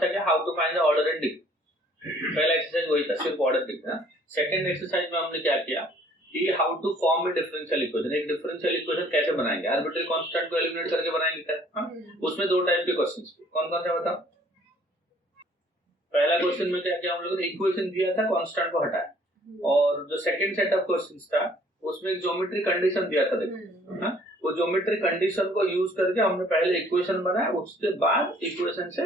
सा क्या, how to find the order and degree. पहला एक्सरसाइज वही था, सिर्फ ऑर्डर दिखना। सेकंड एक्सरसाइज में हमने क्या किया कि how to form a differential equation. एक डिफरेंशियल इक्वेशन कैसे बनाएंगे, आर्बिट्ररी कांस्टेंट को एलिमिनेट करके बनाएंगे क्या? उसमें दो टाइप के क्वेश्चंस, कौन कौन से बताओ। पहला क्वेश्चन में क्या किया हम लोगों ने, इक्वेशन दिया था, कांस्टेंट को हटाया, और जो सेकंड सेट ऑफ क्वेश्चंस था उसमें एक ज्योमेट्री कंडीशन दिया था। देखो हां, वो ज्योमेट्री कंडीशन को यूज करके हमने पहले इक्वेशन बनाया, उसके बाद इक्वेशन से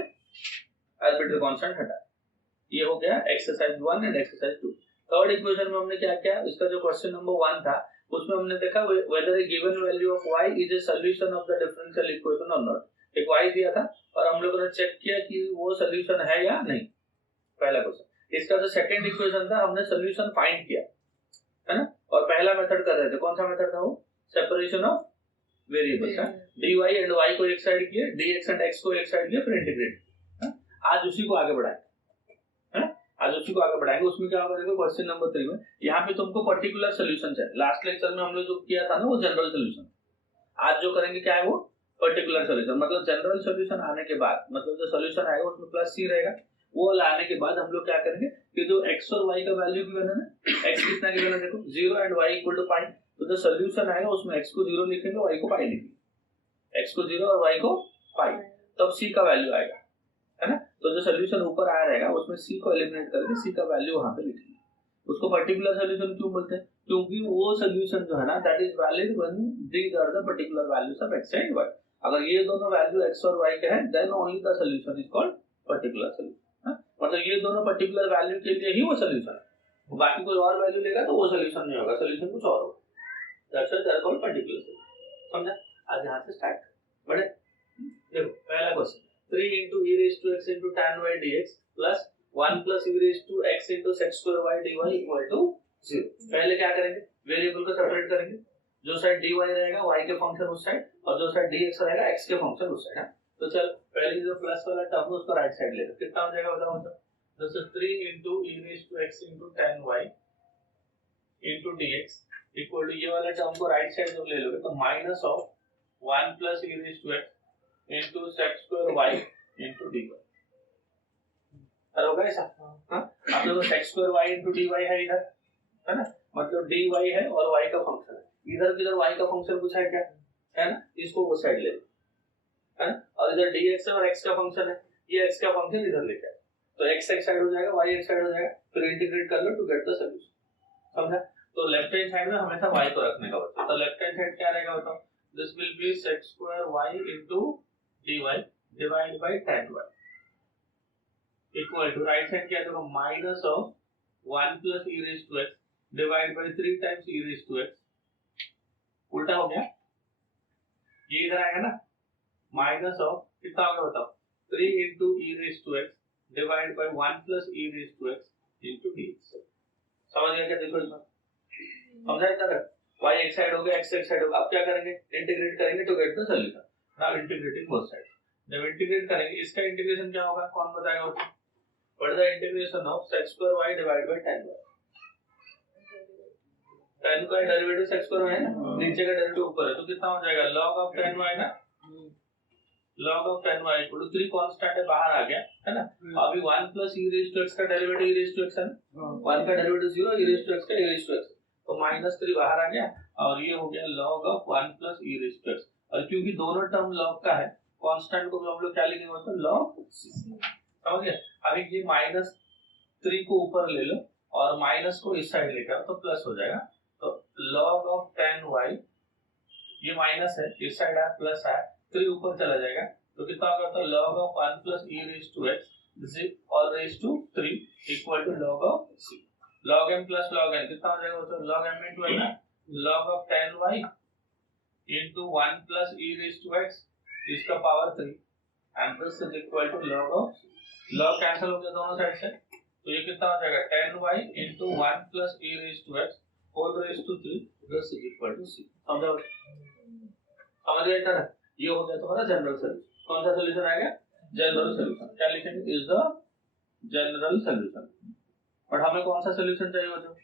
आर्बिट्ररी कांस्टेंट हटाया। ये हो गया exercise 1 and exercise 2। Third equation में हमने क्या किया, इसका जो क्वेश्चन नंबर 1 था उसमें हमने देखा whether a given value of y is a solution of the differential equation और नॉट। एक y दिया था और हम लोगों ने चेक किया कि वो सॉल्यूशन है या नहीं, पहला क्वेश्चन। इसका जो सेकंड इक्वेशन था हमने सॉल्यूशन फाइंड किया, है ना। और पहला मेथड कर रहे थे, कौन सा मेथड था वो, separation of variables. dy and y को एक साइड किए, dx एंड x को एक साइड किए, फिर इंटीग्रेट। आज उसी को आगे बढ़ाएं, आज उसी को आगे बढ़ाएंगे। उसमें क्या होगा देखो, क्वेश्चन नंबर 3 में यहाँ पे तुमको पर्टिकुलर सॉल्यूशन चाहिए। लास्ट लेक्चर में हम लोग जो किया था ना वो जनरल सॉल्यूशन, आज जो करेंगे क्या है वो पर्टिकुलर सॉल्यूशन। मतलब जनरल सॉल्यूशन आने के बाद, मतलब जो सॉल्यूशन आएगा उसमें प्लस सी रहेगा, वो लाने के बाद हम लोग क्या करेंगे कि जो x और y का वैल्यू गिवन है ना, x कितना गिवन है देखो 0 एंड y इक्वल टू पाई, तो जो सॉल्यूशन आएगा उसमें x को 0 लिखेंगे, y को पाई लिखेंगे, x को 0 और y को पाई, तब c का वैल्यू आएगा, है ना। तो जो सॉल्यूशन ऊपर आया रहेगा उसमें c को एलिमिनेट करके c का वैल्यू वहां पे लिखेंगे। उसको पर्टिकुलर सॉल्यूशन क्यों बोलते हैं, क्योंकि वो सॉल्यूशन जो है ना that is valid when these are the particular values of x and y। अगर ये दोनों वैल्यू x और y के हैं then only the solution is called particular solution. मतलब ये दोनों पर्टिकुलर वैल्यू के लिए ही वो सॉल्यूशन है, बाकी कोई और वैल्यू लेगा तो वो सॉल्यूशन नहीं होगा, सॉल्यूशन कुछ और होगा। That's why they are called particular solution. समझा? आज यहां से स्टार्ट बड़े देखो, पहला question 3 into e raised to x into tan y dx plus 1 plus e raised to x into sec square y dy equal to 0। पहले क्या करेंगे, वेरिएबल को सेपरेट करेंगे, जो साइड dy रहेगा y के फंक्शन उस साइड, और जो साइड dx रहेगा x के फंक्शन उस साइड। तो चल पहले जो प्लस वाला टर्म है उसको राइट साइड ले लो, कितना हो जाएगा बताओ। मतलब this is 3 into e raised to x into tan y into dx equal to, ये वाला टर्म को राइट साइड जब ले लोगे तो minus of 1 plus e raised to x into sec square y into dy। होगा ऐसा? हाँ, आप लोगों sec square y into dy है इधर, है ना, मतलब dy है और y का फंक्शन है, इधर किधर y का फंक्शन कुछ है क्या, है ना, इसको वो साइड ले, है ना, और इधर dx है और x का फंक्शन है, ये x का फंक्शन इधर लेके आए, तो x एक साइड हो जाएगा, y एक साइड हो जाएगा, फिर इंटीग्रेट कर लो टू गेट द सॉल्यूशन। समझा? तो लेफ्ट हैंड साइड में हमेशा y को रखने का होता है, तो लेफ्ट हैंड साइड क्या रहेगा बताओ, this will be sec square y into dy divided by tan y equal to, right side क्या देखो, minus of 1 plus e raised to x divided by 3 times e raised to x। उल्टा हो गया, ये इधर आएगा ना, माइनस ऑफ कितना होगा बताओ, 3 into e raised to x divided by 1 plus e raised to x into dx। समझ गया क्या? देखो इसमें समझा इतना, y एक साइड हो गया, x एक साइड होगा, अब क्या करेंगे, इंटीग्रेट करेंगे to get the solution. Now integrating both side, जब इंटीग्रेट करेंगे इसका इंटीग्रेशन क्या होगा, कौन बताएगा मुझे, what is the integration of sec square y divided by tan y। tan का डेरिवेटिव sec square y है ना, नीचे का डेरिवेटिव ऊपर है, तो कितना हो जाएगा log of tan y ना, log of tan y equal to 3 constant है बाहर आ गया, है ना। अभी 1 plus e raised to x का derivative e raised to x है ना, 1 का derivative 0, e raised to x का e raised to x, तो -3 बाहर आ गया, और ये हो गया log of 1 plus e raised to x। और क्योंकि दोनों टर्म log का है, कांस्टेंट को हम लोग क्या लिखेंगे मतलब log c। समझ गए? अभी ये -3 को ऊपर ले लो और माइनस को इस साइड लेकर तो प्लस हो जाएगा, तो log of tan y, ये माइनस है, इस साइड है प्लस है, 3 ऊपर चला जाएगा, तो कितना होगा, तो log of 1 plus e raised to x this is all raised to 3 equal to log of c। log m plus log n कितना हो जाएगा, तो log m into n, log of tan y into 1 plus e raised to x इसका power 3 and this is equal to log of, log cancel हो गया दोनों side से, तो ये कितना हो जाएगा, tan y into 1 plus e raised to x whole raised to 3 this is equal to c। समझा? समझ गए इतना? ये हो गया तुम्हारा जनरल सॉल्यूशन। कौन सा सॉल्यूशन आएगा, जनरल सॉल्यूशन। क्या लिखेंगे, is the general solution. But हमें कौन सा सॉल्यूशन चाहिए होता,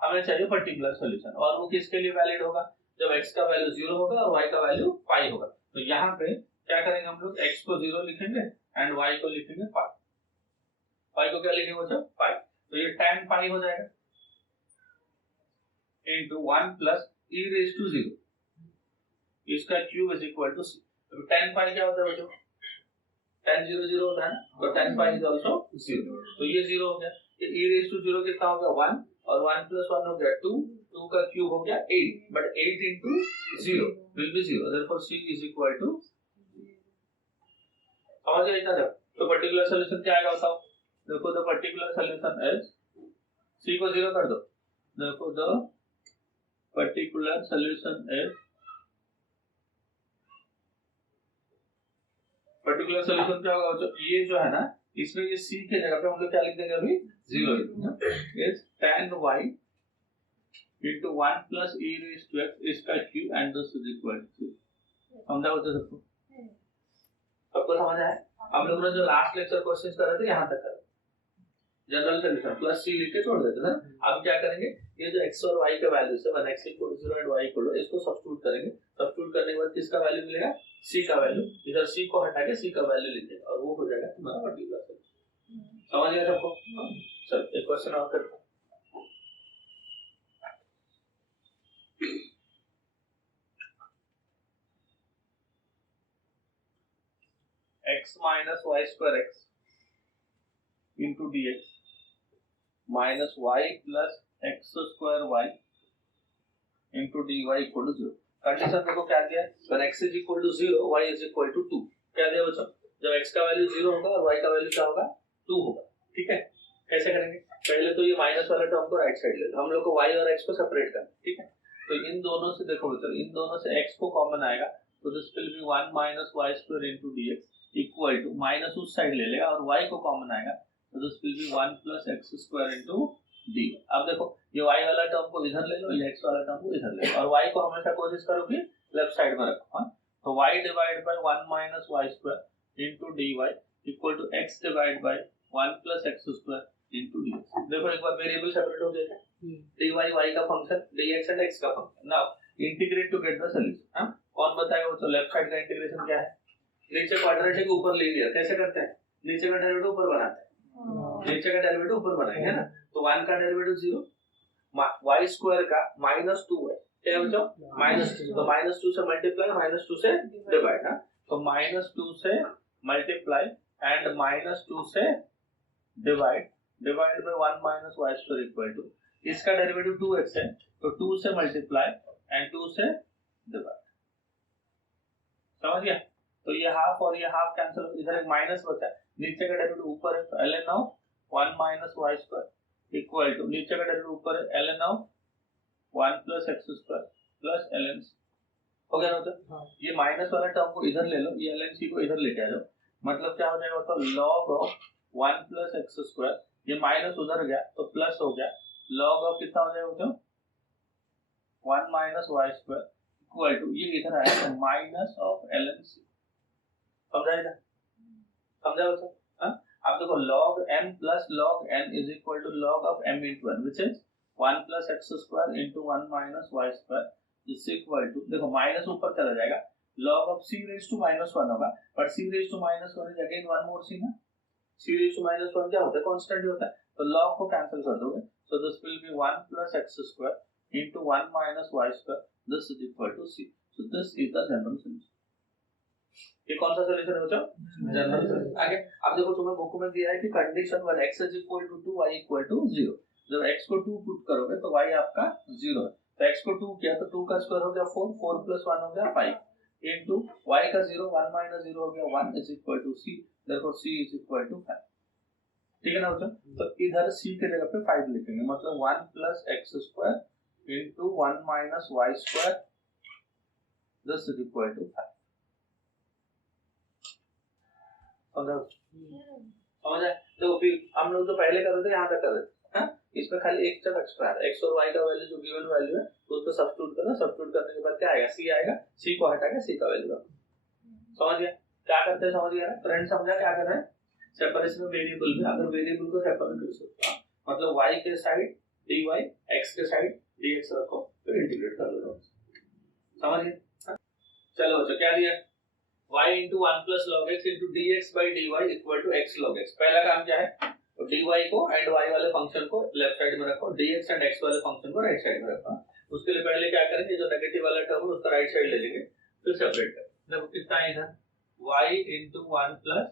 हमें चाहिए पर्टिकुलर सॉल्यूशन, और वो किसके लिए वैलिड होगा, जब x का वैल्यू 0 होगा और y का वैल्यू पाई होगा। तो यहाँ पे क्या करेंगे हम लोग, x को 0 लिखेंगे एंड y को लिखेंगे पाई। पाई को क्या लिखेंगे बच्चों, पाई, तो ये tan पाई हो जाएगा into 1 plus e raise to 0 इसका cube is equal to c। तो tan पाई क्या होता है बच्चों, tan 0 0 होता है ना, तो tan पाई इज आल्सो 0, तो ये 0 हो गया, ये e रेज टू 0 कितना हो गया 1 और 1 प्लस 1 हो गया 2, 2 का क्यूब हो गया 8, but 8 into 0 will be 0, therefore c is equal to, समझ गए इतना? तो पर्टिकुलर सॉल्यूशन क्या आएगा बताओ, देखो the particular solution is, c को 0 कर दो, देखो the particular solution is, particular solution क्या होगा, ये जो है ना इसमें ये c के जगह पे हम लोग क्या लिख देंगे अभी 0 लिख देंगे, is tan y into 1 plus e raised to x इसका cube and this is equal to, समझा बच्चों सबको? सबको समझ आया? हम लोगों ने जो लास्ट लेक्चर क्वेश्चंस कर रहे थे यहाँ तक कर, जनरल सॉल्यूशन प्लस c लिख के छोड़ देते थे। अब क्या करेंगे, ये जो x और y का वैल्यू है 1x equal to 0 and y equal to, इसको सब्स्टिट्यूट करेंगे, सब्स्टिट्यूट करने के बाद किसका वैल्यू मिलेगा, c का वैल्यू, इधर c को हटा के c का वैल्यू लिखेंगे और वो हो जाएगा तुम्हारा पर्टिकुलर सॉल्यूशन। समझ गया सबको? चल एक क्वेश्चन और करते हैं। x minus y square x into dx minus y plus x square y into dy equal to 0। Condition देखो क्या दिया है, when x is equal to 0 y is equal to 2, क्या दिया बच्चों, जब x का वैल्यू 0 होगा और y का वैल्यू क्या होगा 2 होगा, ठीक है? कैसे करेंगे, पहले तो ये माइनस वाला टर्म को राइट साइड ले लो, हम लोग को y और x को सेपरेट करना, ठीक है? तो इन दोनों से देखो बच्चों, इन दोनों से x को कॉमन आएगा, तो this will be 1 minus y square into dx equal to, minus उस साइड ले लेगा और y को कॉमन आएगा, तो this will be 1 plus x square into dy। अब देखो ये y वाला टर्म को इधर ले लो, ये x वाला टर्म को इधर ले लो, और y को हमेशा कोशिश करो कि लेफ्ट साइड में रखो, हाँ? तो y divide by 1 minus y square into dy equal to x divide by 1 plus x square into dx। देखो एक बार वेरिएबल सेपरेट हो जाएगा, dy y का फंक्शन, dx एंड x का function. Now integrate to get the solution, हां? कौन बताएगा वो, तो लेफ्ट साइड का इंटीग्रेशन क्या है, नीचे क्वाड्रेटिक ऊपर ले लिया, कैसे करते हैं, नीचे का डेरिवेटिव ऊपर बनाते हैं, नीचे का डेरिवेटिव ऊपर बनाएंगे ना, तो 1 का डेरिवेटिव 0, y स्क्वायर का -2 है, क्या है बच्चों, -2, तो -2 से मल्टीप्लाई, -2 से डिवाइड, हां? तो -2 से मल्टीप्लाई एंड -2 से divide, divide by 1 minus y square equal to, इसका डेरिवेटिव 2x है, तो 2 से मल्टीप्लाई एंड 2 से डिवाइड, समझ गया? तो ये हाफ और ये हाफ कैंसिल, इधर एक माइनस बचा है, नीचे का डेरिवेटिव ऊपर है, तो ln of 1 minus y square equal to, नीचे का डेरिवेटिव ऊपर है, ln of 1 plus x square plus ln c, हो गया ना? हाँ। ये माइनस वाला टर्म को इधर ले लो, ये ln c को इधर लेके आ जाओ, मतलब क्या हो जाएगा, तो log of 1 plus x square, ये माइनस उधर गया तो प्लस हो गया, log ऑफ कितना हो जाएगा बच्चों, 1 minus y square equal to, ये इधर आया तो माइनस ऑफ ln c, समझाएगा? समझा बच्चों? हाँ? अब देखो log m plus log n is equal to log of m into n, which is 1 plus x square into 1 minus y square is equal to, देखो माइनस ऊपर चला जाएगा, log of c raised to -1 होगा, but c raised to -1 is again one more c ना, c raised to -1 क्या होता है, constant ही होता है, तो log को कैंसिल कर दोगे, so this will be 1 plus x square into 1 minus y square, this is equal to c, so this is the general solution। ये कौन सा सॉल्यूशन है बच्चों, जनरल सॉल्यूशन। आगे अब देखो तुम्हें बुक में दिया है कि condition one x is equal to 2 y equal to 0, जब x को 2 पुट करोगे तो y आपका 0 है, तो x को 2 किया तो 2 का स्क्वायर हो गया 4, 4 plus 1 हो गया 5 into y का 0, 1 minus 0 हो गया 1 is equal to c, therefore c is equal to 5, ठीक है ना बच्चों? तो इधर c के जगह पे 5 लिखेंगे, मतलब 1 plus x square into 1 minus y square, this is equal to 5। समझ आया? तो फिर हम लोग तो पहले कर रहे थे, यहाँ तक कर रहे थे, हाँ? इसमें खाली एक स्टेप एक्स्ट्रा है, x और y का वैल्यू जो गिवन वैल्यू है तो उसको सब्स्टिट्यूट करना, सब्स्टिट्यूट करने के बाद क्या आएगा, c आएगा, c को हटा के c का वैल्यू रखो, समझ गया? क्या करते हैं, समझ गया ना फ्रेंड? समझा क्या कर रहे हैं, सेपरेशन वेरिएबल में अगर वेरिएबल को सेपरेट कर सकते हो, मतलब y के साइड dy, x के साइड dx रखो, फिर इंटीग्रेट कर लो, समझ गए? चलो बच्चों क्या दिया, y into 1 plus log x into dx by dy equal to x log x। पहला काम क्या है, तो dy को एंड y वाले फंक्शन को लेफ्ट साइड में रखो, dx एंड x वाले फंक्शन को राइट साइड में रखो। उसके लिए पहले क्या करेंगे, जो नेगेटिव वाला टर्म है उसका राइट साइड ले लेंगे, फिर सेपरेट करें। देखो कितना है इधर y into 1 plus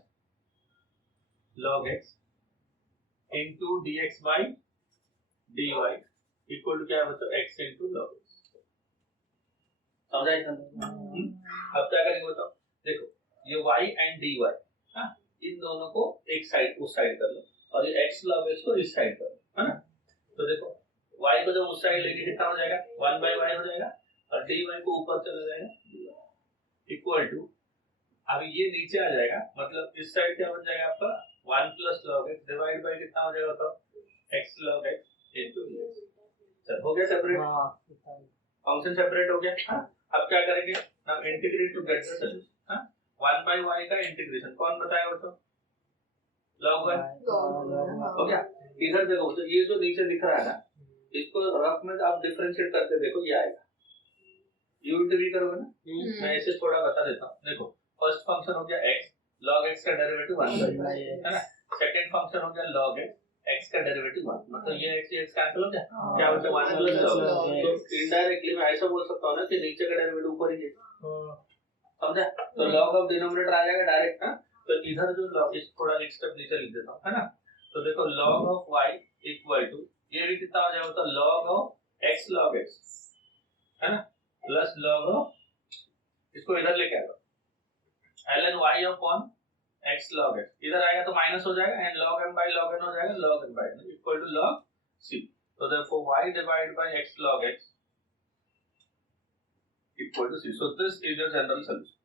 log x into dx by dy equal to क्या है बच्चों, x into log x। समझा इतना? अब क्या करेंगे बताओ, देखो ये y एंड dy, हाँ, इन दोनों को एक साइड उस साइड कर लो और ये x log x को इस साइड कर लो, है ना। तो देखो y को जब उस साइड लेके कितना हो जाएगा, 1 by y हो जाएगा, और dy को ऊपर चला जाएगा इक्वल टू, अब ये नीचे आ जाएगा, मतलब इस साइड क्या बन जाएगा आपका 1 plus log x divide bye कितना हो जाएगा तो x log x into dx। चल हो गया सेपरेट, फंक्शन सेपरेट हो गया। हाँ, अब क्या करेंगे, हम integrate to get the solution. हाँ, 1 by y का इंटीग्रेशन कौन बताएगा बच्चों, log y हो गया। इधर देखो तो ये जो नीचे दिख रहा है ना, इसको रफ में आप डिफरेंशिएट करके देखो, ये आएगा, यू इंटीग्रेट करोगे ना, मैं ऐसे थोड़ा बता देता हूँ। देखो फर्स्ट फंक्शन हो गया x, log x का डेरिवेटिव 1 by y, है ना। सेकंड फंक्शन हो गया log x का डेरिवेटिव 1, मतलब ये x कैंसिल हो गया, क्या बचा 1 plus log। तो इनडायरेक्टली मैं ऐसा बोल सकता हूँ ना कि नीचे का डेरिवेटिव ऊपर ही है, समझा। तो log ऑफ डिनोमिनेटर आ जाएगा डायरेक्ट ना, तो इधर जो log, इस थोड़ा एक स्टेप नीचे लिख देता हूँ, है ना। तो देखो log of y equal to, ये भी कितना हो जाएगा, तो log of x log x, है ना, प्लस log ऑफ, इसको इधर लेके आ लो, ln y upon x log x, इधर आएगा तो माइनस हो जाएगा, and log m by log n हो जाएगा, log n by n equal to log c। तो therefore y divided by x log x equal to c। So this is your general solution,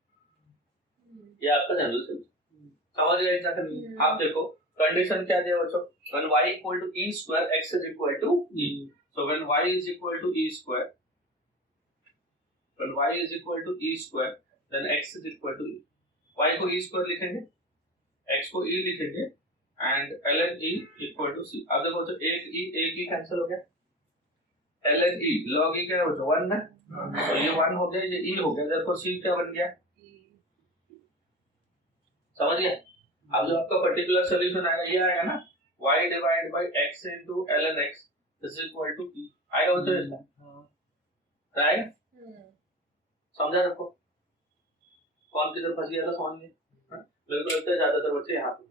ये आपका general solution. समझ गए क्या? आप देखो कंडीशन क्या दिया बच्चों, when y equal to e square x is equal to e, so when y is equal to e square, when y is equal to e square then x is equal to e, y को e square लिखेंगे, x को e लिखेंगे, and ln e equal to c। अब देखो तो एक e cancel हो गया, ln e log e क्या है बच्चों 1 ना, तो ये 1 हो गया, ये e हो गया, therefore c क्या बन गया, समझ गए। अब जो आपका पर्टिकुलर सॉल्यूशन आएगा ये आएगा ना, y divide by x into ln x is equal to e आएगा बच्चों, इसमें राइट, समझा रखो। कौन किधर फंस गया था समझ गए, मेरे को लगता है ज्यादातर बच्चे यहाँ पे,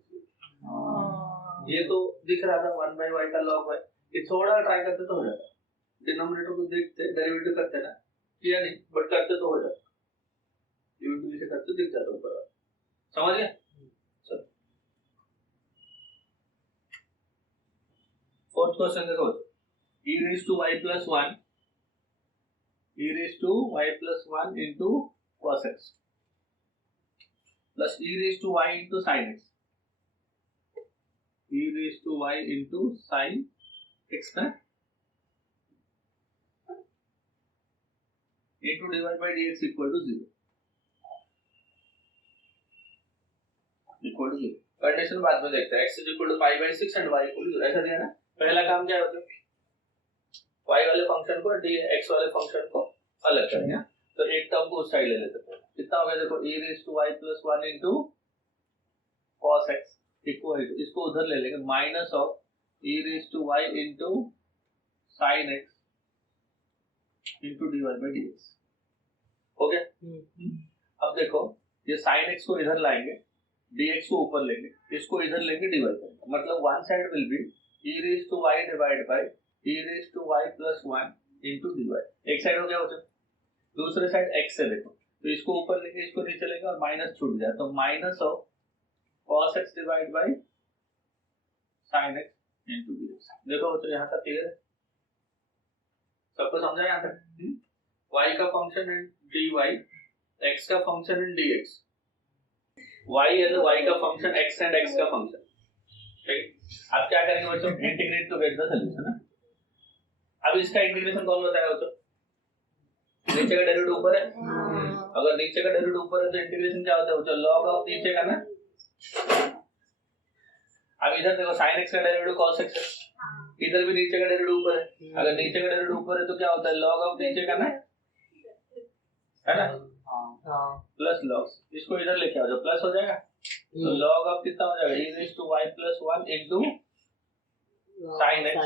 ये तो दिख रहा था 1 by y का log y, ये थोड़ा ट्राई करते तो हो जाता, डिनोमिनेटर को देखते डेरिवेटिव करते ना, किया नहीं बट करते तो हो जाता, यूनिटी से करते दिख जाता ऊपर, समझ गया। फोर्थ क्वेश्चन देखो, e raised to y plus 1, e raised to y plus 1 into cos x plus e raised to y into sin x, e raised to y into sin x ना, into dy by dx equal to 0, equal to 0। Condition बाद में देखते हैं, x is equal to pi by 6 and y equal to 0, ऐसा दिया ना। पहला काम क्या होता है, y वाले फंक्शन को x वाले फंक्शन को अलग करेंगे, तो एक टर्म को उस साइड ले लेते हैं, कितना हो गया देखो, e raised to y plus 1 into cos x equal to, इसको उधर ले लेंगे, minus of e raised to y into sin x into dy by dx, हो गया। अब देखो ये sin x को इधर लाएंगे, dx को ऊपर लेंगे, इसको इधर लेंगे डिवाइड करेंगे, मतलब one side will be e raised to y divide bye e raised to y plus 1 into dy, एक साइड हो गया बच्चों, दूसरे साइड x से देखो, तो इसको ऊपर लेंगे, इसको नीचे लेंगे और माइनस छूट जाए, तो minus of cos x divide bye sin x into dx। देखो बच्चों यहाँ तक क्लियर है, सबको समझा यहाँ तक, y का फंक्शन है dy, x का फंक्शन है dx, y है y का फंक्शन x एंड x का फंक्शन, ठीक। अब क्या करेंगे बच्चों, integrate to get the solution है। अब इसका इंटीग्रेशन कौन बताएगा बच्चों, नीचे का डेरिवेटिव ऊपर है, अगर नीचे का डेरिवेटिव ऊपर है तो इंटीग्रेशन क्या होता है बच्चों, log ऑफ नीचे का ना। अब इधर देखो sin x का डेरिवेटिव cos x है, इधर भी नीचे का डेरिवेटिव ऊपर है, अगर नीचे का डेरिवेटिव ऊपर है तो क्या होता है, log ऑफ नीचे का ना, है ना, प्लस log, इसको इधर लेके आओ, जो प्लस हो जाएगा, तो log ऑफ कितना हो जाएगा, e raised to y plus 1 into sine x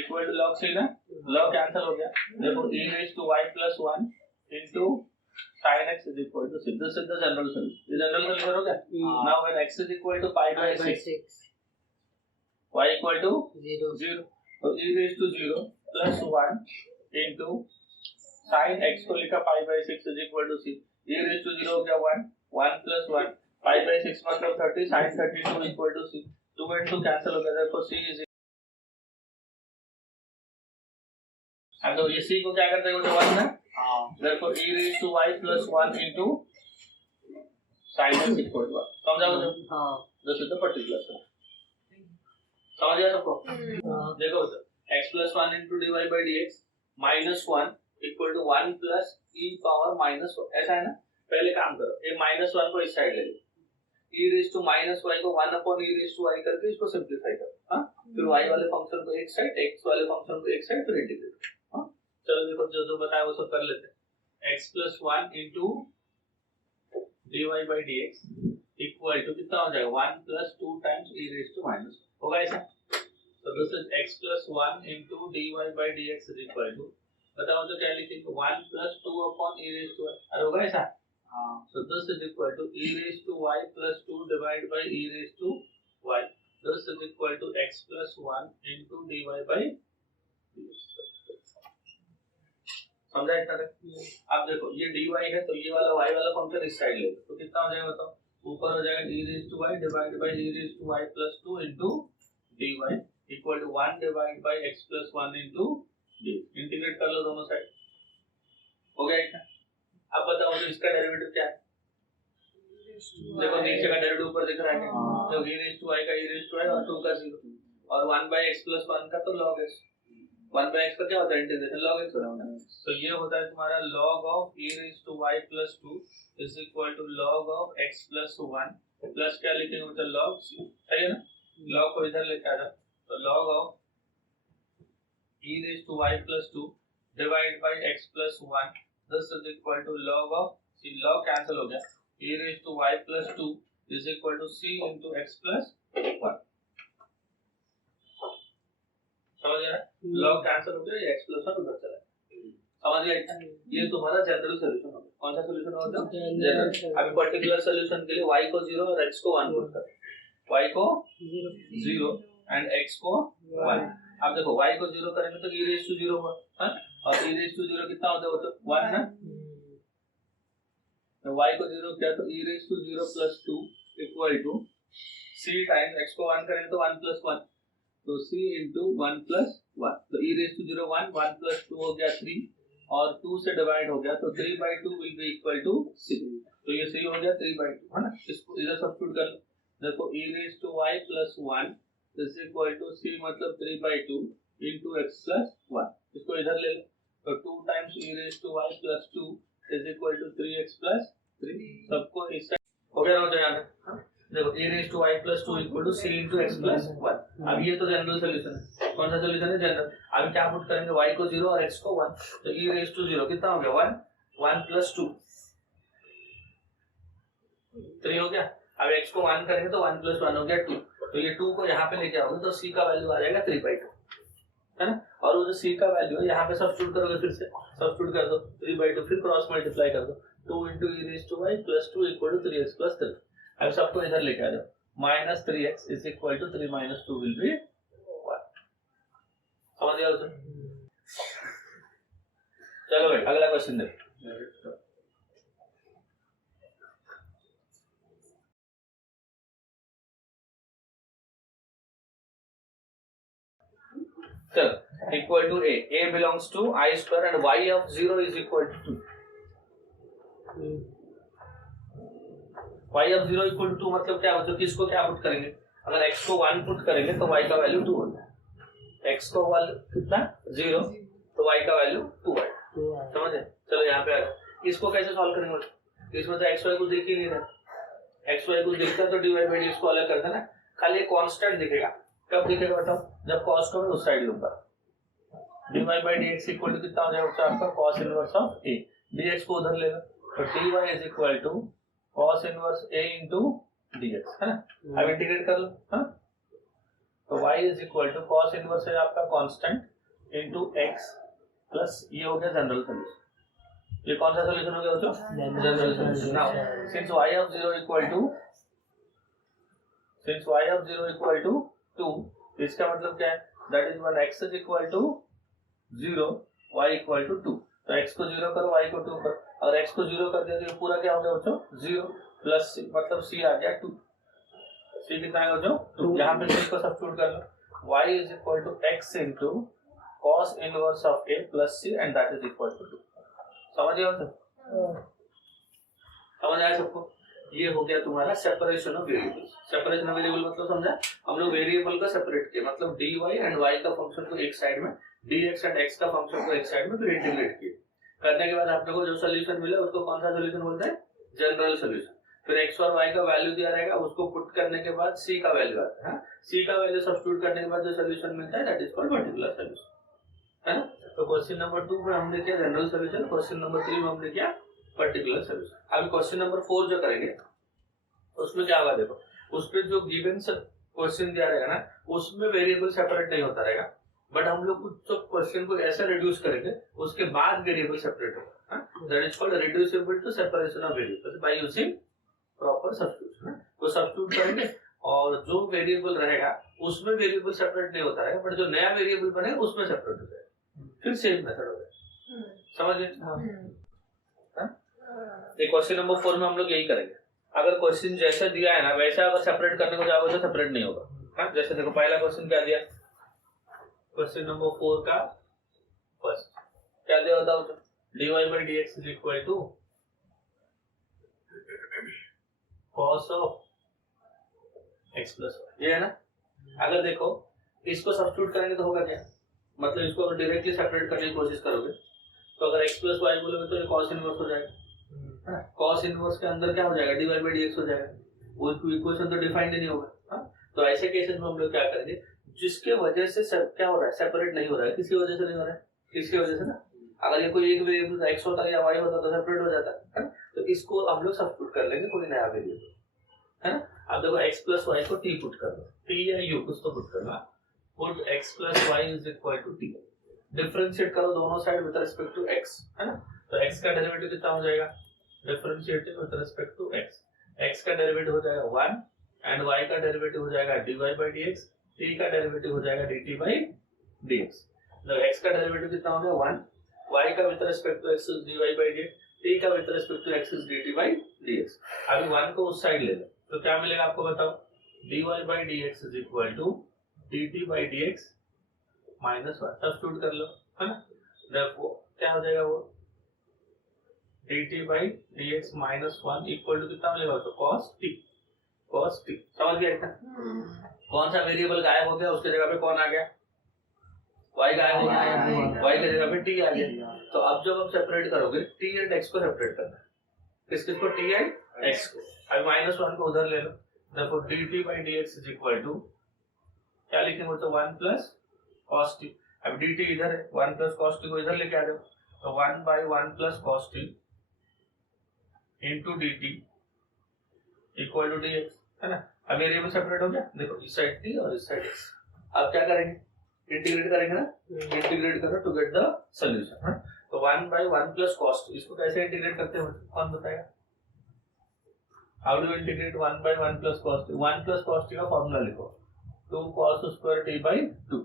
equal to log c ना, लॉग कैंसिल हो गया, देखो e raise to y plus 1 into sin x is equal to सीधा सीधा जनरल सोल्यूशन, ये जनरल सोल्यूशन हो गया। Now when x is equal to pi by 6 y equal to 0, तो e raise to 0 plus 1 into sin x को लिखा pi by 6 is equal to c, e raise to 0 हो गया 1 plus 1 pi by 6 मतलब 30 sin 32 equal to c, 2 and 2 cancel हो गया, therefore c is अब तो ये c को क्या करते हैं, 1 ना, therefore e raised to y plus 1 into sin x equal to 1, समझा मुझे? हाँ, दिस इज द पर्टिकुलर समझ गया सबको? देखो x plus 1 into dy by dx minus 1 equal to 1 plus e power minus 1, ऐसा है ना? पहले काम करो, ये minus 1 को इस साइड ले लो, e raised to minus y को 1 upon e raised to y करके इसको सिंप्लीफाई करो, हाँ, फिर y वाले फंक्शन को एक साइड, x वाले फंक्शन को एक साइड, फिर इंटीग्रेट, हाँ, चलो देखो जो जो बताया वो सब कर लेते हैं। x plus 1 into dy by dx equal to कितना हो जाएगा, 1 plus 2 times e raised to minus 1, होगा ऐसा? तो this is x plus 1 into dy by dx is equal to, बताओ तो क्या लिखेंगे, 1 plus 2 upon e raised to y, अरे होगा ऐसा? So this is equal to e raised to y plus 2 divided by e raised to y. This is equal to x plus 1 into dy by dx. समझा इतना तक? अब देखो ये dy है तो ये वाला y वाला फंक्शन इस साइड ले लो, तो कितना हो जाएगा बताओ, ऊपर हो जाएगा e raised to y divided by e raised to y plus 2 into dy equal to 1 divided by x plus 1 into dx. Integrate कर लो दोनों साइड, हो गया इतना? अब बताओ तो इसका डेरिवेटिव क्या है, देखो नीचे का डेरिवेटिव ऊपर दिख रहा है, तो e raised to y का e raised to y और 2 का 0 और 1 by x plus 1 का तो log x, 1 by x का क्या होता है इंटीग्रेशन, log x होता है, तो ये होता है तुम्हारा log of e raised to y plus 2 is equal to log of x plus 1 plus क्या लिखेंगे मतलब log, सही है ना, log को इधर लेके आ जाओ, तो log of e raised to y plus 2 divided by x plus 1, this is equal to log of, see log cancel हो गया, e raised to y plus 2 is equal to c into x plus 1, समझ गया? log cancel हो गया, ये x plus 1 उधर चला, समझ गया इतना? ये तुम्हारा जनरल सॉल्यूशन होगा, कौन सा सॉल्यूशन होगा, जनरल। अभी पर्टिकुलर सॉल्यूशन के लिए y को 0 और x को 1 पुट करो, y को 0 एंड x को 1, अब देखो y को 0 करेंगे तो e raised to 0 होगा, हाँ, और e raised to 0 कितना होता है, वो तो 1 ना, तो y को 0 किया तो e raised to 0 plus 2 equal to c times x को 1 करेंगे तो 1 plus 1, तो c into 1 plus 1, तो e raised to 0 1 plus 2 हो गया 3 और 2 से डिवाइड हो गया तो 3 by 2 will be equal to c, तो ये c हो गया 3 by 2, है ना, इसको इधर सब्स्टिट्यूट कर लो, देखो e raised to y plus 1 is equal to c मतलब 3 by 2 into x plus 1, इसको इधर ले लो, तो 2 times e raised to y plus 2 is equal to 3x plus 3, सबको इस हो गया हो जाएगा, देखो e raised to y plus 2 equal to c into x plus 1, अब ये तो जनरल सॉल्यूशन है, कौन सा सॉल्यूशन है, जनरल। अभी क्या पुट करेंगे, y को 0 और x को 1, तो e raised to 0 कितना हो गया 1 plus 2 3 हो गया, अब x को 1 करेंगे तो 1 plus 1 हो गया 2, तो ये 2 को यहाँ पे लेके आओगे तो c का वैल्यू आ जाएगा 3 by 2, है ना, और वो जो c का वैल्यू है यहाँ पे सब्स्टिट्यूट करोगे, फिर से सब्स्टिट्यूट कर दो 3 by 2, फिर क्रॉस मल्टीप्लाई कर दो, 2 into e raised to y plus 2 equal to 3x plus 3, अब सबको इधर लेके आ जाओ, minus 3x is equal to 3 minus 2 will be 1, समझ गया उसने? चलो भाई अगला क्वेश्चन देखो, चलो equal to a belongs to I square and y of 0 is equal to 2, y of 0 equal to 2 मतलब क्या होता है, किसको क्या पुट करेंगे, अगर x को 1 पुट करेंगे तो y का वैल्यू 2 होता है, x को वैल्यू कितना 0 तो y का वैल्यू 2 है, समझे? चलो यहाँ पे आ जाओ, इसको कैसे सॉल्व करेंगे, इसमें तो x y कुछ दिख ही नहीं रहा, x y कुछ दिखता तो dy by dx को अलग करते ना, खाली कांस्टेंट दिखेगा, कब दिखेगा बताओ, जब cos को मैं उस साइड लूंगा, dy by dx equal to कितना हो जाएगा आपका cos inverse of a, dx को उधर लेगा तो dy is equal to cos inverse a into dx, है ना, अब इंटीग्रेट कर लो, हाँ, तो y is equal to cos inverse है आपका कांस्टेंट इनटू x प्लस ये हो गया जनरल सोल्यूशन। ये कौन सा सोल्यूशन हो गया बच्चों? General solution. Now since y of 0 equal to 2, इसका मतलब क्या है? That is when x is equal to 0 y equal to 2। तो x को 0 करो, y को 2 करो। अगर x को 0 कर दिया तो ये पूरा क्या हो गया बच्चों? 0 प्लस c, मतलब c आ गया 2। c कितना है बच्चों? 2। यहाँ पे c को सब्स्टिट्यूट कर लो। y is equal to x into cos inverse of a plus c and that is equal to 2। समझ गए बच्चों? समझ आया सबको? ये हो गया तुम्हारा separation of variables. Separation of variable मतलब समझा? हम लोग वेरिएबल का सेपरेट किया, मतलब dy एंड y का फंक्शन को एक साइड में, dx एंड x का फंक्शन को एक साइड में, फिर इंटीग्रेट किया। करने के बाद आप लोगों को जो सोल्यूशन मिला उसको कौन सा सोल्यूशन बोलते हैं? General solution. फिर x और y का वैल्यू दिया रहेगा, उसको पुट करने के बाद c का वैल्यू आता है। c का वैल्यू सब्स्टिट्यूट करने के बाद जो सोल्यूशन मिलता है that is called particular solution, है ना? तो क्वेश्चन नंबर 2 में हमने किया जनरल सोल्यूशन, क्वेश्चन नंबर 3 में हमने किया पर्टिकुलर सोल्यूशन। अभी क्वेश्चन नंबर 4 जो करेंगे उसमें क्या होगा देखो, उसपे जो गिवन क्वेश्चन दिया रहेगा ना उसमें वेरिएबल सेपरेट नहीं होता रहेगा, बट हम लोग कुछ क्वेश्चन को ऐसा रिड्यूस करेंगे उसके बाद वेरिएबल सेपरेट होगा। That is called reducible to separation of variables by using proper substitution. वो सब्स्टिट्यूट करेंगे और जो वेरिएबल रहेगा उसमें वेरिएबल सेपरेट नहीं होता रहेगा, बट जो नया वेरिएबल बनेगा उसमें सेपरेट हो जाएगा। फिर सेम मेथड हो जाएगा। समझ गए? क्वेश्चन नंबर 4 में हम लोग यही करेंगे। अगर क्वेश्चन जैसा दिया है ना वैसा अगर सेपरेट करने को जाओगे तो सेपरेट नहीं होगा। जैसे देखो पहला क्वेश्चन क्या दिया, क्वेश्चन नंबर 4 का फर्स्ट क्या दिया होता है? dy by dx is equal to cos of x plus y, ये है ना। अगर देखो इसको सब्स्टिट्यूट करेंगे तो होगा क्या, मतलब इसको अगर डायरेक्टली सेपरेट करने की कोशिश करोगे तो अगर x प्लस y बोलोगे तो ये cos इनवर्स हो जाएगा। cos इनवर्स के अंदर क्या हो जाएगा? dy by dx हो जाएगा। वो इक्वेशन तो डिफाइंड नहीं होगा। तो ऐसे केसेस में हम लोग क्या करेंगे, जिसके वजह से क्या हो रहा है? सेपरेट नहीं हो रहा है। किसकी वजह से नहीं हो रहा है? किसकी वजह से ना, अगर ये कोई एक वेरिएबल x होता या y होता तो सेपरेट हो जाता है ना। तो इसको हम लोग सब्स्टिट्यूट कर लेंगे कोई नया वेरिएबल, है ना। अब देखो x प्लस y को t पुट कर लो, t या u कुछ तो पुट करना। Put x plus y is equal to t। Differentiate करो दोनों side with respect to x, है ना। तो x का डेरिवेटिव कितना हो जाएगा? Differentiating with respect to x का डेरिवेटिव हो जाएगा 1 एंड y का डेरिवेटिव हो जाएगा dy by dx, t का डेरिवेटिव हो जाएगा dt by dx। तो x का डेरिवेटिव कितना हो गया? 1, y का with respect to x is dy by dx, t का with respect to x is dt by dx। अभी 1 को उस साइड ले लो तो क्या मिलेगा आपको बताओ? dy by dx is equal to dt by dx minus 1। Substitute कर लो, है ना। देखो क्या हो जाएगा? वो dt by dx minus 1 equal to कितना मिलेगा? तो cos t। समझ गया इतना? कौन सा वेरिएबल गायब हो गया, उसके जगह पे कौन आ गया? y गायब हो गया, y की जगह पे t आ गया। तो अब जब आप सेपरेट करोगे t एंड x को सेपरेट करना है, किसको? t एंड x को। अब माइनस 1 को उधर ले लो, देखो dt by dx is equal to क्या लिखेंगे? तो 1 प्लस cos t। अब dt इधर है, 1 प्लस cos t को इधर लेके आ जाओ, तो 1 by 1 plus cos t into dt equal to dx, है ना। अब वेरिएबल सेपरेट हो गया, देखो इस साइड t और इस साइड x। अब क्या करेंगे? इंटीग्रेट करेंगे ना, इंटीग्रेट करो टू गेट द सॉल्यूशन। तो 1 by 1 प्लस cos t, इसको कैसे इंटीग्रेट करते हो कौन बताएगा? How do integrate 1 by 1 plus cos t? 1 plus cos t का फॉर्मूला लिखो, 2 cos square t by 2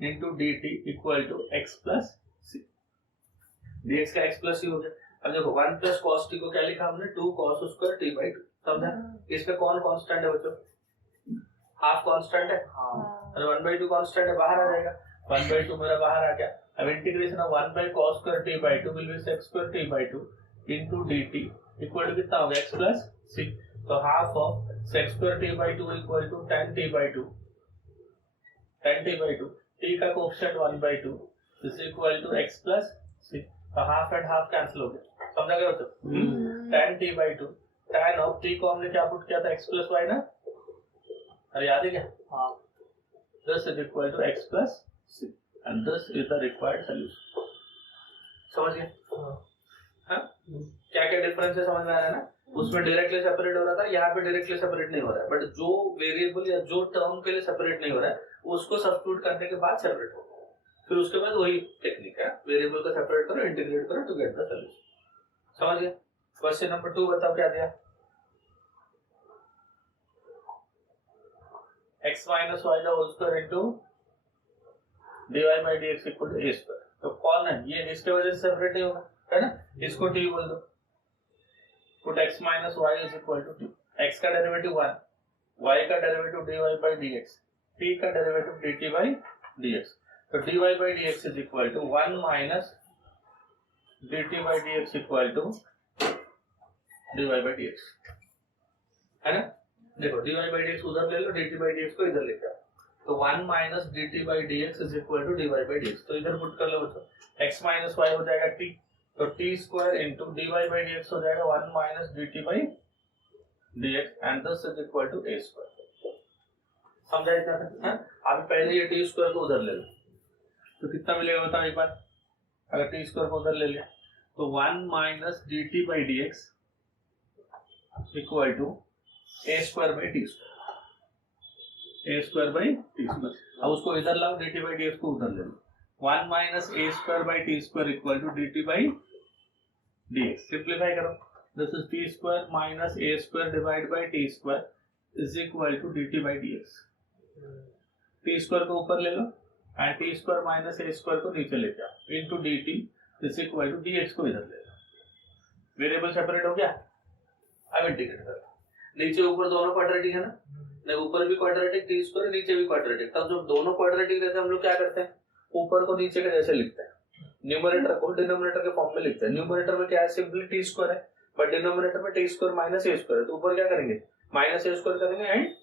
into dt equal to x plus c। dx का x प्लस c हो गया। अब देखो 1 प्लस cos t को क्या लिखा हमने? 2 cos स्क्वायर t by 2। समझा? इसमें कौन कांस्टेंट है बच्चों? हाफ कांस्टेंट है, और 1 by 2 कांस्टेंट है, बाहर आ जाएगा। 1 by 2 मेरा बाहर आ गया। अब integration of 1 by cos square t by 2 will be sec square t by 2 into dt equal to कितना हो गया? x plus c। तो half of sec square t by 2 equal to tan t by 2, t का coefficient 1 by 2 is equal to x plus c। तो half and half cancel हो गया। समझा गया बच्चों? tan t by 2, tan of t को हमने क्या पुट किया था? x प्लस y ना, अरे याद है क्या? हाँ। This is equal to x plus c and this is the required solution। समझ गए? हाँ? क्या क्या डिफरेंस है समझ में आ रहा है ना? उसमें डायरेक्टली सेपरेट हो रहा था, यहाँ पे डायरेक्टली सेपरेट नहीं हो रहा है, बट जो वेरिएबल या जो टर्म के लिए सेपरेट नहीं हो रहा है उसको सब्स्टिट्यूट करने के बाद सेपरेट होगा। फिर उसके बाद वही टेक्निक है, वेरिएबल को सेपरेट करो, इंटीग्रेट करो टू गेट द सॉल्यूशन। समझ गए? क्वेश्चन नंबर 2 बताओ क्या दिया? x माइनस वाई का whole square into dy by dx equal to a square. तो कौन है ये? इसके वजह से सेपरेट नहीं होगा, है ना? इसको t बोल दो। Put x minus y is equal to t। x का डेरिवेटिव 1, y का derivative dy by dx, t का डेरिवेटिव dt बाई dx। तो dy by dx is equal to 1 minus dt by dx equal to dy by dx, है ना? देखो dy by dx उधर ले लो, dt by dx को इधर लेके आओ, तो 1 minus dt by dx is equal to dy by dx। तो इधर पुट कर लो बच्चों, x माइनस वाई हो जाएगा t, तो t square into dy by dx हो जाएगा 1 minus dt by dx and this is equal to a square. समझा इतना? अभी पहले ये t स्क्वायर को उधर ले लो, तो कितना मिलेगा बताओ एक बार? अगर t स्क्वायर को उधर ले लिया तो 1 minus dt by dx equal to a square by t square, a square by t square. अब उसको इधर लाओ, dt बाई dx को उधर ले लो, 1 minus a square by t square equal to dt by dx। Simplify करो, this is t square minus a square divide by t square is equal to dt by dx। t square को ऊपर ले लो and t square minus a square को नीचे लेके आओ into dt is equal to dx को इधर ले लो। वेरिएबल सेपरेट हो गया। अब इंटीग्रेट करो, नीचे ऊपर दोनों क्वाड्रेटिक है ना, नहीं ऊपर भी क्वाड्रेटिक t स्क्वायर, नीचे भी क्वाड्रेटिक। तब जब दोनों क्वाड्रेटिक रहते हैं हम लोग क्या करते हैं? ऊपर को नीचे के जैसे लिखते हैं, न्यूमरेटर को डिनोमिनेटर के फॉर्म में लिखते हैं। न्यूमरेटर में क्या है? सिंपली टी स्क्वायर है, बट डिनोमिनेटर में T square minus A square है, तो ऊपर क्या करेंगे? माइनस ए स्क्वायर करेंगे एंड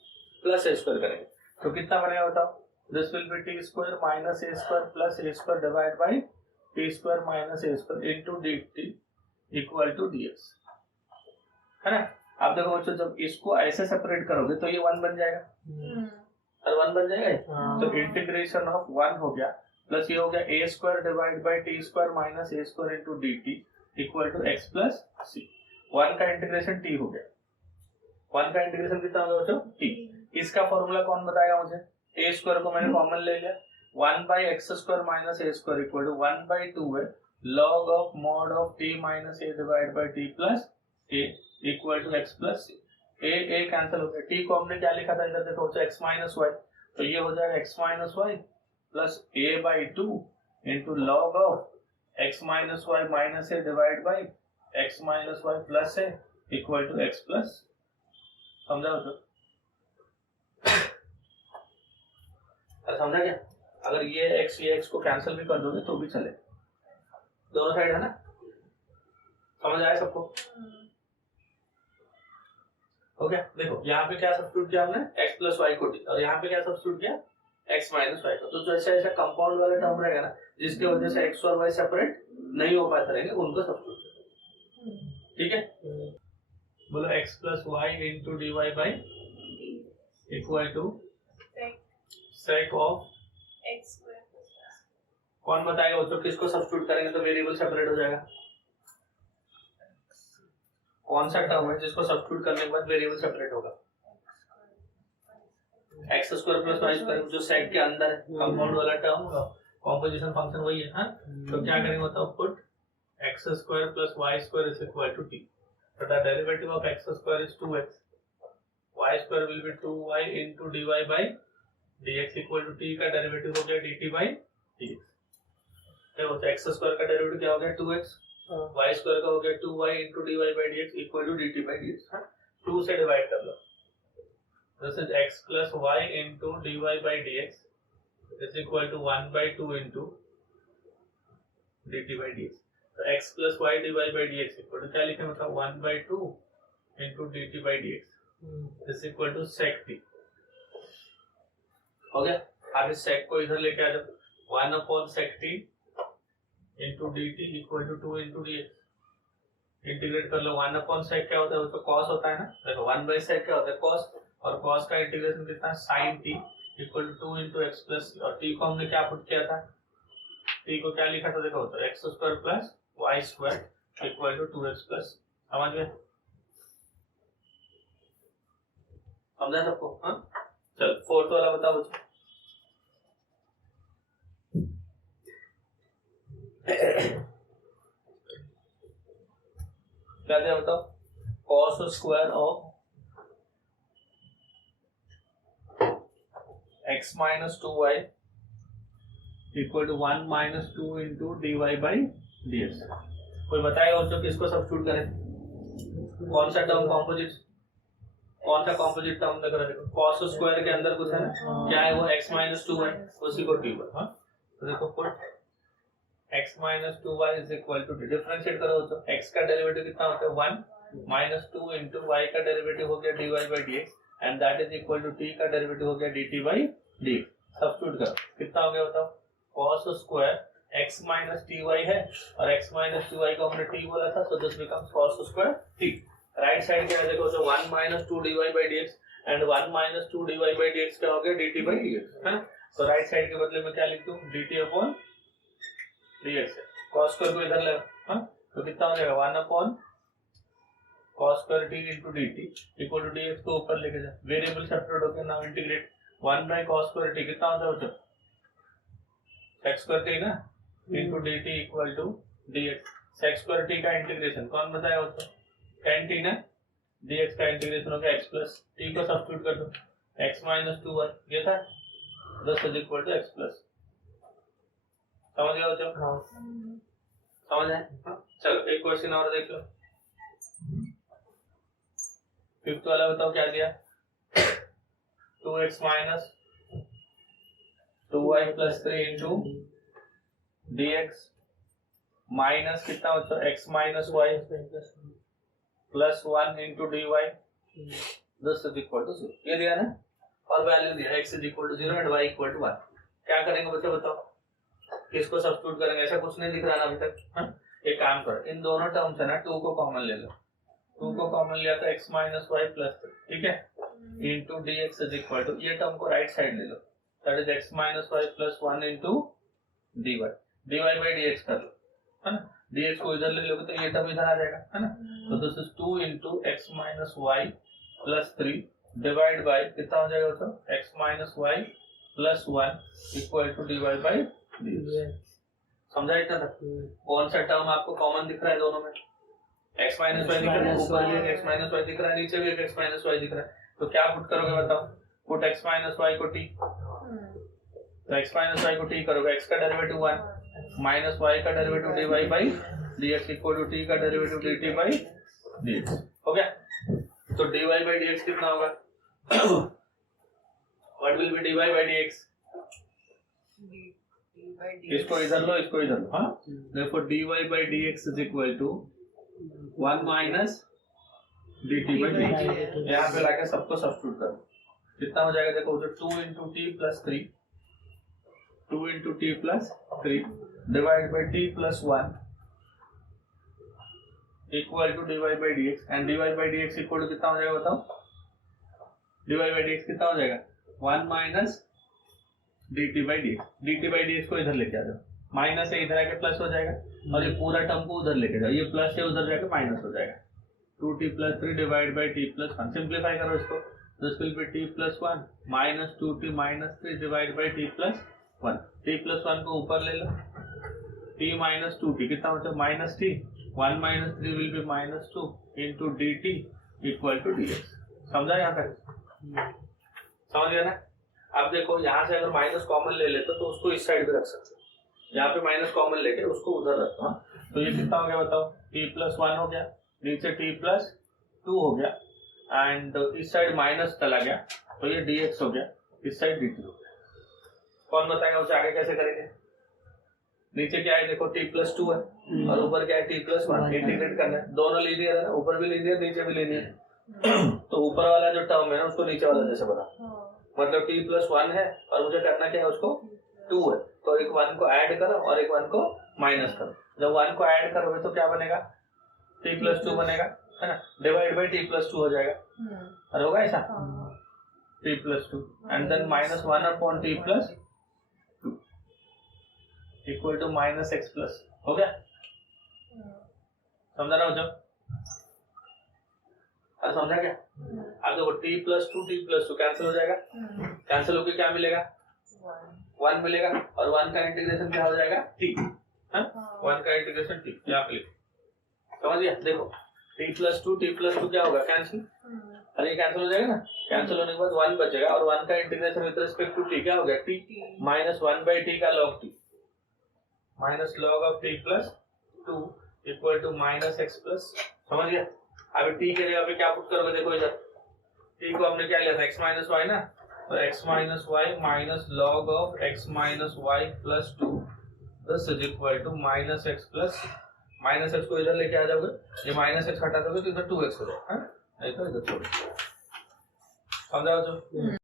प्लस ए स्क्वायर करेंगे। तो कितना बनेगा बताओ? This will be T square minus A square plus A square divide by T square minus A square into dt equal to dx, है ना? आप देखो बच्चों, जब इसको ऐसे सेपरेट करोगे तो ये 1 बन जाएगा, और 1 बन जाएगा। तो इंटीग्रेशन ऑफ 1 हो गया, प्लस ये हो गया a square divide by T square minus A square into dt equal to x plus C. 1 का इंटीग्रेशन t हो गया, 1 का इंटीग्रेशन कितना होगा बच्चों? t। इसका फॉर्मूला कौन बताएगा मुझे? a स्क्वायर को मैंने कॉमन ले लिया, 1 by X square minus A square equal to 1 by 2 है log of mod of t minus a divide by t plus a equal to x plus C. a cancel हो गया, t को हमने क्या लिखा था इधर देखो, x माइनस वाई, तो ये हो जाएगा x minus Y plus a by 2 into log of x minus Y minus a divide by x minus Y plus a equal to x plus. समझा तो? समझा क्या? अगर ये x को कैंसिल भी कर दोगे तो भी चले, दोनों साइड है ना? समझ आया सबको? हो गया। देखो यहाँ पे क्या सब्स्टिट्यूट किया हमने? x प्लस वाई को t, और यहाँ पे क्या सब्स्टिट्यूट किया? x माइनस वाई को। तो जैसे ऐसा कंपाउंड वाला टर्म रहेगा ना, जिसके वजह से x और y सेपरेट नहीं हो पाते रहेंगे, उनको सब्स्टिट्यूट। ठीक है, बोलो x plus Y into D Y by equal to sec of x square. कौन बताएगा बच्चों किसको सब्स्टिट्यूट करेंगे तो वेरिएबल सेपरेट हो जाएगा? कौन सा टर्म है जिसको सब्स्टिट्यूट करने के बाद वेरिएबल सेपरेट होगा? X square plus Y square, जो सेट के अंदर है, कंपाउंड वाला टर्म, कॉम्पोजिशन फंक्शन वही है। हाँ, तो क्या करेंगे बताओ? Put X square plus Y square is equal to T, तो the derivative of X square is 2x, Y square will be 2y into dy by dx equal to t का derivative हो गया dt बाय dx। देखो तो x square का derivative क्या हो गया? 2x, वाई स्क्वायर का हो गया 2y into dy by dx equal to dt by dx। हाँ, 2 से डिवाइड कर लो, this is x plus y into dy by dx is equal to 1 by 2 into dt by dx। तो x plus y dy by dx equal to क्या लिखे मतलब 1 by 2 into dt by dx is equal to sec t। हो गया। अब इस sec को इधर लेके आ जाओ, 1 upon sec t into dt equal to 2 into dx। Integrate कर लो, 1 अपॉन sec क्या होता है? वो तो cos होता है ना। देखो 1 बाय sec क्या होता है? cos, और cos का इंटीग्रेशन कितना है? sin t equal to 2 into x plus, और t को हमने क्या पुट किया था? t को क्या लिखा था? देखो तो x square plus Y square equal to 2x plus. समझ गए? समझा सबको? हाँ चल फोर्थ वाला बताओ बच्चों। क्या दिया बताओ? cos square of x minus 2y equal to 1 minus 2 into dy by dx। कोई बताएगा बच्चों किसको सब्स्टिट्यूट करें? कौन सा टर्म कॉम्पोजिट, कौन सा कॉम्पोजिट टर्म लग रहा है? देखो cos स्क्वायर के अंदर कुछ है ना, क्या है वो? x माइनस 2y, उसी को t पर। हाँ तो देखो put x minus 2y is equal to D. Differentiate करो तो x का डेरिवेटिव कितना होता है? 1 माइनस 2 इंटू y का डेरिवेटिव हो गया dy by dx and that is equal to t का डेरिवेटिव हो गया dt बाई dx। सब्स्टिट्यूट करो कितना हो गया बताओ? cos square x minus ty है और x माइनस 2y को हमने t बोला था, so this becomes cos square t। Right side क्या है देखो, तो 1 minus 2 dy by dx and 1 minus 2 dy by dx क्या हो गया? dt बाई dx है। तो राइट साइड के बदले में क्या लिख दूं? dt अपॉन dx है। cos स्क्वायर को इधर ले, हाँ तो कितना हो जाएगा? 1 upon cos square t into dt equal to dx को ऊपर लेके जा, वेरिएबल सब्स्टिट्यूट होकर now integrate 1 by cos square t कितना होता है बच्चों? sec स्क्वायर t ना into dt equal to dx। sec square t का इंटीग्रेशन कौन बताया बच्चों? tan t ना, dx का इंटीग्रेशन हो गया x प्लस t को सब्स्टिट्यूट कर दो, x माइनस 2y ये था, this is equal to x plus. समझ गया बच्चों? समझ आए? चलो एक क्वेश्चन और देख लो। फिफ्थ वाला बताओ क्या दिया? 2x minus 2y plus 3 into dx minus कितना बच्चों? x minus y plus 1 into dy this is equal to 0। ये दिया ना, और वैल्यू दिया x is equal to 0 and y equal to 1। क्या करेंगे बच्चों बताओ? किसको सब्स्टिट्यूट करेंगे? ऐसा कुछ नहीं दिख रहा ना अभी तक। हाँ एक काम करो, इन दोनों टर्म्स है ना 2 को कॉमन ले लो। 2 को कॉमन लिया तो x माइनस वाई प्लस 3, ठीक है, into dx is equal to, ये टर्म को राइट साइड ले लो, that is x minus Y plus 1 into dy। dy by dx कर लो, है ना, dx को इधर ले लोगे तो ये टर्म इधर आ जाएगा, है ना। तो this is 2 into x minus Y plus 3 divide by कितना हो जाएगा तो x minus Y plus 1 equal to dy by dx। समझा इतना तक? कौन सा टर्म आपको कॉमन दिख रहा है दोनों में? x माइनस वाई दिख रहा है, ऊपर भी एक x माइनस वाई दिख रहा है, नीचे भी एक x माइनस वाई दिख रहा है। तो क्या पुट करोगे बताओ? पुट x माइनस वाई को t, तो x माइनस वाई को t करोगे, x का डेरिवेटिव 1 माइनस y का derivative dy by dx equal to t का डेरिवेटिव dt बाई dx। हो गया? तो dy बाई dx कितना होगा? What will be dy by dx? इसको इधर लो, इसको इधर लो, हाँ। देखो dy by dx is equal to 1 minus dt by dx। यहाँ पे लाके सबको सब्स्टिट्यूट करो, कितना हो जाएगा देखो, 2 into T plus 3, 2 into T plus 3 divide by T plus 1 equal to dy by dx and dy by dx equal to कितना हो जाएगा बताओ? dy बाई dx कितना हो जाएगा? 1 माइनस dt बाई dx को इधर लेके आ जाओ, माइनस है इधर आके प्लस हो जाएगा, और ये पूरा टर्म को उधर लेके जाओ, ये प्लस है उधर जाके माइनस हो जाएगा। 2t plus 3 divide by t plus 1, simplify करो इसको, this will B t plus 1 minus 2t minus 3 divide by t plus 1। t plus 1 को ऊपर ले लो, t माइनस 2t कितना होता है? माइनस t, 1 माइनस 3 will be minus 2 into dt equal to dx। समझा यहाँ तक? समझ गया ना? अब देखो यहाँ से अगर माइनस कॉमन ले लेते तो उसको इस साइड पे रख सकते हो, यहाँ पे माइनस कॉमन लेके उसको उधर रखो। तो ये कितना हो गया बताओ? t प्लस 1 हो गया, नीचे t प्लस 2 हो गया, एंड इस साइड माइनस चला गया तो ये dx हो गया, इस साइड dt हो गया। कौन बताएगा उसे आगे कैसे करेंगे? नीचे क्या है देखो, t प्लस 2 है और ऊपर क्या है? t plus 1। इंटीग्रेट करना है, दोनों लीनियर है ना, ऊपर भी लीनियर नीचे भी लीनियर। तो ऊपर वाला जो टर्म है ना उसको नीचे वाला जैसे बना, मतलब t प्लस 1 है और मुझे करना क्या है उसको 2 है, तो एक 1 को ऐड करो और एक 1 को माइनस करो। जब 1 को ऐड करोगे तो क्या बनेगा? t प्लस 2 बनेगा, है ना, डिवाइड बाई t प्लस 2 हो जाएगा, और होगा ऐसा t plus 2 and then minus 1 upon t plus 2 equal to minus x plus. हो गया? समझा रहा हो जब? अरे समझा क्या? अब देखो t+2 कैंसिल हो जाएगा, कैंसिल होके क्या मिलेगा? 1 मिलेगा, और 1 का इंटीग्रेशन क्या हो जाएगा? t, 1 का इंटीग्रेशन t, यहाँ पे लिखो, समझ गया? देखो t+2 क्या होगा? कैंसिल, अरे कैंसिल हो जाएगा ना, कैंसिल होने के बाद 1 बचेगा, और 1 का integration with respect to t क्या हो गया? t माइनस 1/t का log t, minus log of t+2 equal to minus x plus, समझ गया? अभी t के जगह पे क्या पुट करोगे? देखो इधर t को हमने क्या लिया था? x माइनस वाई ना, तो x minus Y minus log of x minus Y plus 2 this is equal to minus x plus, माइनस x को इधर लेके आ जाओगे, ये माइनस x हटा दोगे तो इधर 2x हो जाएगा, नहीं तो इधर छोड़, समझा बच्चों?